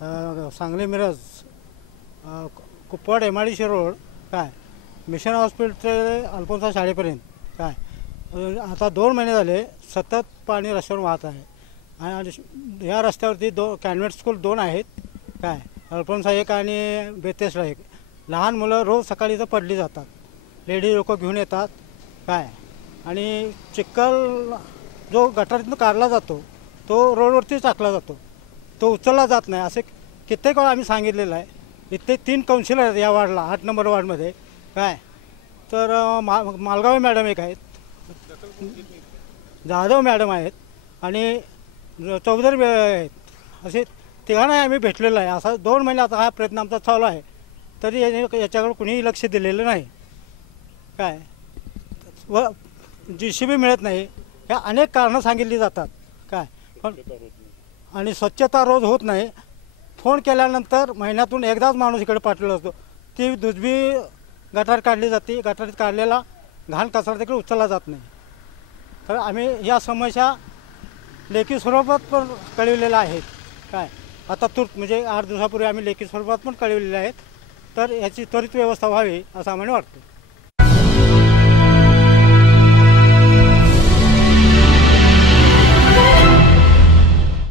Sangli Miraj Kupwad MIDC road काय mission hospital ते अल्फोन्सा शाळेपर्यंत काय आता 2 महिने झाले सतत पाणी रस्त्यावर वाहत आहे आणि या रस्त्यावरती कॉन्व्हेंट स्कूल 2 आहेत काय अल्फोन्सा 1 आणि बेतेसला 1. लहान मुलं रोज सकाळी इथं पडली जातात, लेडी लोक घेऊन येतात काय आणि चिखल जो गटारीतून काढला जातो तो रोडवरतीच टाकला जातो, तो उचलला जात नाही. असे कित्येक वेळा आम्ही सांगितलेलं आहे. इथे 3 काउन्सिलर आहेत या वार्डला, 8 नंबर वार्डमध्ये काय तर मालगाव मॅडम एक आहेत, जाधव मॅडम आहेत आणि चौधरी आहेत. असे तिघांना आम्ही भेटलेलो आहे. असा 2 महिने आता हा प्रयत्न आमचा चालू आहे, तरी याच्याकडे कुणीही लक्ष दिलेलं नाही काय व JCB मिळत नाही. ह्या अनेक कारणं सांगितली जातात काय पण आणि स्वच्छता रोज होत नाही. फोन केल्यानंतर महिन्यातून एकदाच माणूस इकडे पाठवला असतो. ती दुजबी गटार काढली जाते, गटारीत काढलेला घाण कचरा तिकडे उचलला जात नाही. तर आम्ही या समस्या लेखी स्वरूपात पण कळविलेल्या आहेत काय आता म्हणजे 8 दिवसापूर्वी आम्ही लेखी स्वरूपात पण कळविलेल्या आहेत. तर याची त्वरित व्यवस्था व्हावी असं आम्हाला वाटतं.